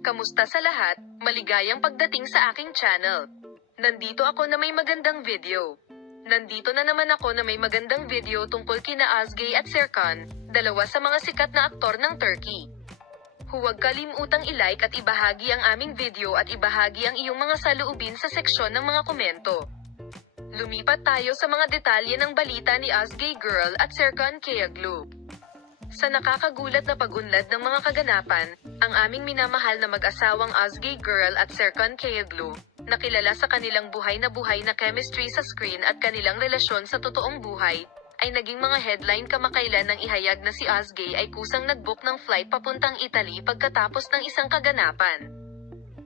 Kamusta sa lahat? Maligayang pagdating sa aking channel. Nandito ako na may magandang video. Nandito na naman ako na may magandang video tungkol kina Özge at Serkan, dalawa sa mga sikat na aktor ng Turkey. Huwag kalimutang i-like at ibahagi ang aming video at ibahagi ang iyong mga saloobin sa seksyon ng mga komento. Lumipat tayo sa mga detalye ng balita ni Özge Gürel at Serkan Kayaglu. Sa nakakagulat na pag-unlad ng mga kaganapan, ang aming minamahal na mag-asawang Özge Gürel at Serkan Kayaglu, nakilala sa kanilang buhay na chemistry sa screen at kanilang relasyon sa totoong buhay, ay naging mga headline kamakailan nang ihayag na si Özge ay kusang nag-book ng flight papuntang Italy pagkatapos ng isang kaganapan.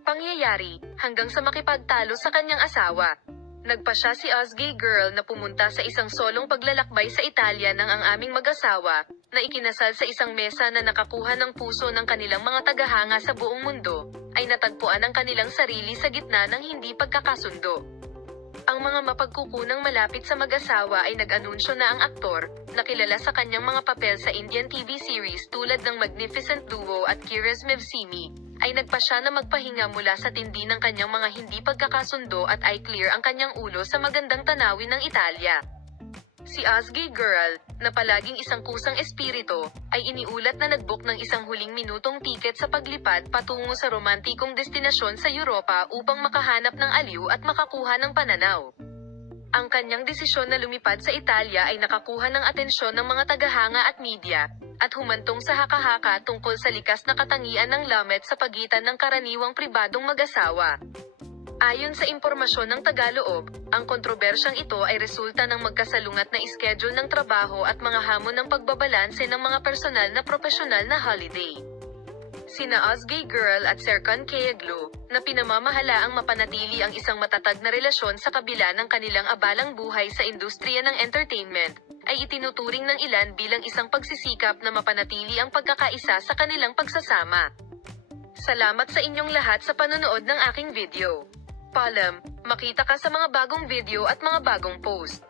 Pangyayari, hanggang sa makipagtalo sa kanyang asawa. Nagpasya si Özge Gürel na pumunta sa isang solong paglalakbay sa Italia nang ang aming mag-asawa, na ikinasal sa isang mesa na nakakuha ng puso ng kanilang mga tagahanga sa buong mundo, ay natagpuan ang kanilang sarili sa gitna ng hindi pagkakasundo. Ang mga mapagkukunang malapit sa mag-asawa ay nag-anunsyo na ang aktor, na kilala sa kanyang mga papel sa Indian TV series tulad ng Magnificent Duo at Kiraz Mevsimi, ay nagpasya na magpahinga mula sa tindi ng kanyang mga hindi pagkakasundo at i-clear ang kanyang ulo sa magandang tanawin ng Italia. Si Özge Gürel, na palaging isang kusang espiritu, ay iniulat na nag-book ng isang huling minutong tiket sa paglipad patungo sa romantikong destinasyon sa Europa upang makahanap ng aliw at makakuha ng pananaw. Ang kanyang desisyon na lumipad sa Italia ay nakakuha ng atensyon ng mga tagahanga at media, at humantong sa haka-haka tungkol sa likas na katangian ng lamet sa pagitan ng karaniwang pribadong mag-asawa. Ayon sa impormasyon ng Tagaloob, ang kontrobersyang ito ay resulta ng magkasalungat na iskediul ng trabaho at mga hamon ng pagbabalanse ng mga personal na profesional na holiday. Sina Özge Gürel at Serkan Kayaglu, na pinamamahala ang mapanatili ang isang matatag na relasyon sa kabila ng kanilang abalang buhay sa industriya ng entertainment, ay itinuturing ng ilan bilang isang pagsisikap na mapanatili ang pagkakaisa sa kanilang pagsasama. Salamat sa inyong lahat sa panonood ng aking video. Paalam, makita ka sa mga bagong video at mga bagong post.